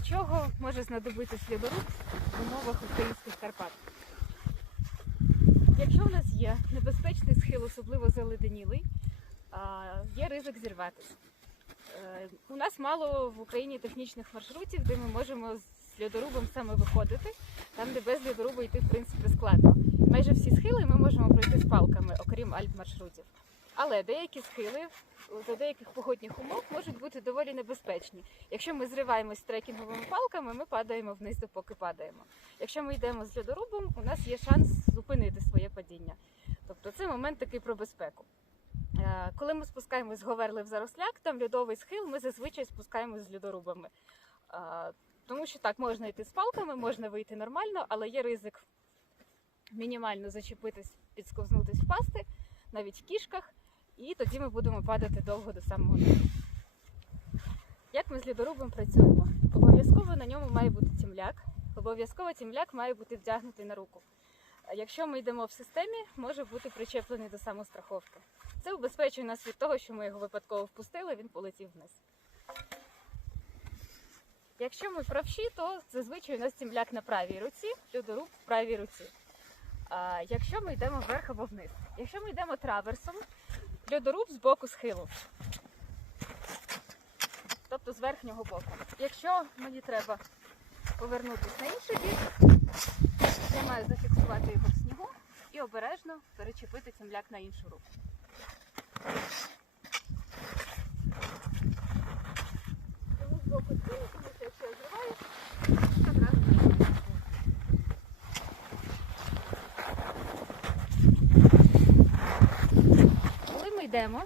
Для чого може знадобитись слідоруб в умовах українських Карпат? Якщо в нас є небезпечний схил, особливо заледенілий, є ризик зірватися. Е, У нас мало в Україні технічних маршрутів, де ми можемо з льодорубом саме виходити, там, де без льодорубу йти в принципі складно. Майже всі схили ми можемо пройти з палками, окрім альп-маршрутів. Але деякі схили за деяких погодних умов можуть бути доволі небезпечні. Якщо ми зриваємось трекінговими палками, ми падаємо вниз, допоки падаємо. Якщо ми йдемо з льодорубом, у нас є шанс зупинити своє падіння. Тобто це момент такий про безпеку. Е, Коли ми спускаємось з Говерли в Заросляк, там льодовий схил, ми зазвичай спускаємось з льодорубами. Е, Тому що так, можна йти з палками, можна вийти нормально, але є ризик мінімально зачепитись, підсковзнутись, впасти, навіть в кішках, і тоді ми будемо падати довго до самого низу. Як ми з льодорубом працюємо? Обов'язково на ньому має бути тімляк. Обов'язково тімляк має бути вдягнутий на руку. Якщо ми йдемо в системі, може бути причеплений до самостраховки. Це убезпечує нас від того, що ми його випадково впустили, він полетів вниз. Якщо ми правші, то зазвичай у нас тімляк на правій руці, льодоруб в правій руці. А якщо ми йдемо вверх або вниз. Якщо ми йдемо траверсом, льодоруб з боку схилу. Тобто з верхнього боку. Якщо мені треба повернутися на інший бік, я маю зафіксувати його в снігу і обережно перечепити тімляк на іншу руку. Тому з боку схилу, тому що якщо я зриваю, то одразу не Коли ми йдемо,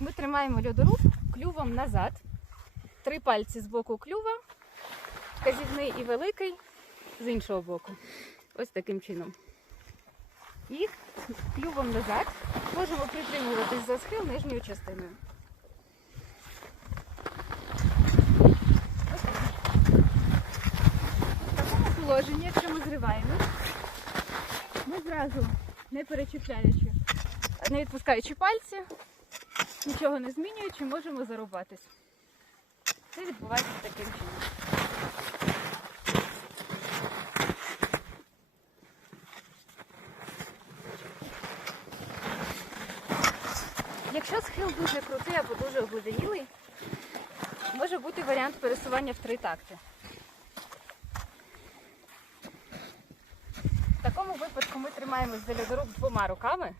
ми тримаємо льодоруб клювом назад. Три пальці з боку клюва, вказівний і великий з іншого боку. Ось таким чином. І клювом назад можемо притримуватись за схил нижньою частиною. В такому положенні, якщо ми зриваємо, ми зразу не перечіпляючи, не відпускаючи пальці, нічого не змінюючи, можемо зарубатись. Це відбувається таким чином. Якщо схил дуже крутий або дуже обледенілий, може бути варіант пересування в три такти. В такому випадку ми тримаємось за льодоруб двома руками.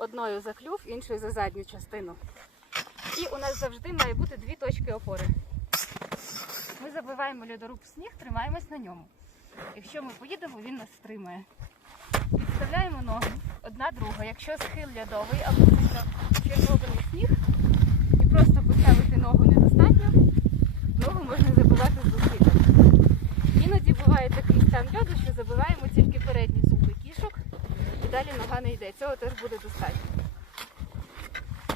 Одною за клюв, іншою за задню частину. І у нас завжди має бути дві точки опори. Ми забиваємо льодоруб в сніг, тримаємось на ньому. Якщо ми поїдемо, він нас стримає. Підставляємо ноги одна друга. Якщо схил льодовий або сильно червоний сніг, і просто поставити ногу недостатньо, ногу можна забивати з зусилля. Іноді буває такий стан льоду, що забиваємо тільки передні зуби кішок, і далі нога не йде. Цього теж буде достатньо.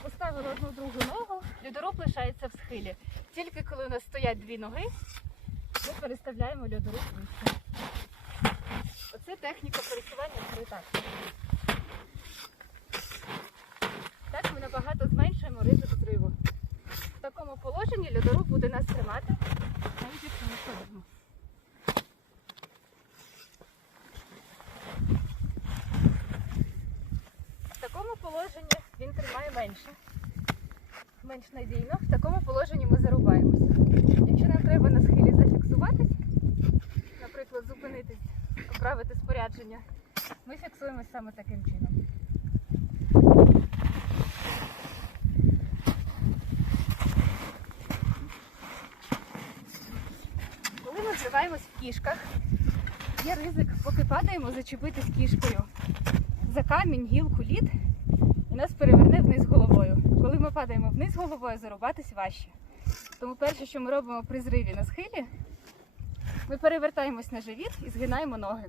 Поставили одну другу ногу, льодоруб лишається в схилі. Тільки коли у нас стоять дві ноги, ми переставляємо льодоруб вище. Оце техніка пересування три. Так ми набагато зменшуємо ризик зриву. В такому положенні льодоруб буде нас тримати, навіть якщо ми ходимо. В такому положенні він тримає менше. Менш надійно. В такому положенні ми зарубаємося. Якщо нам треба на схилі зафіксуватись, наприклад, зупинитись, поправити спорядження, ми фіксуємось саме таким чином. Коли ми вживаємось в кішках, є ризик, поки падаємо, зачепитись кішкою за камінь, гілку, лід і нас переверне вниз головою. Коли ми падаємо вниз головою, зарубатись важче. Тому перше, що ми робимо при зриві на схилі, ми перевертаємось на живіт і згинаємо ноги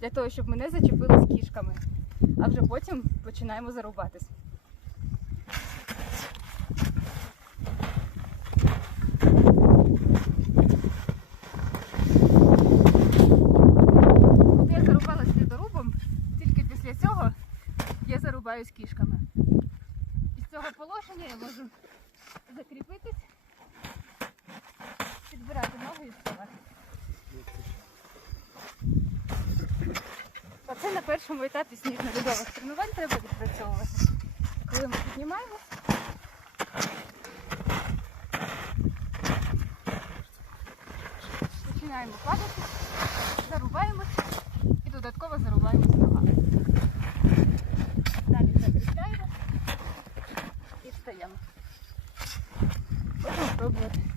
для того, щоб ми не зачепились кішками. А вже потім починаємо зарубатись. я зарубаюсь кішками. Із цього положення я можу закріпитись, підбирати ноги і співати. А це на першому етапі сніжно-льодових тренувань треба відпрацьовувати. Коли ми піднімаємо, починаємо падати, зарубаємось і додатково зарубаємось ногами. Закріпляємо і встаємо. Будемо.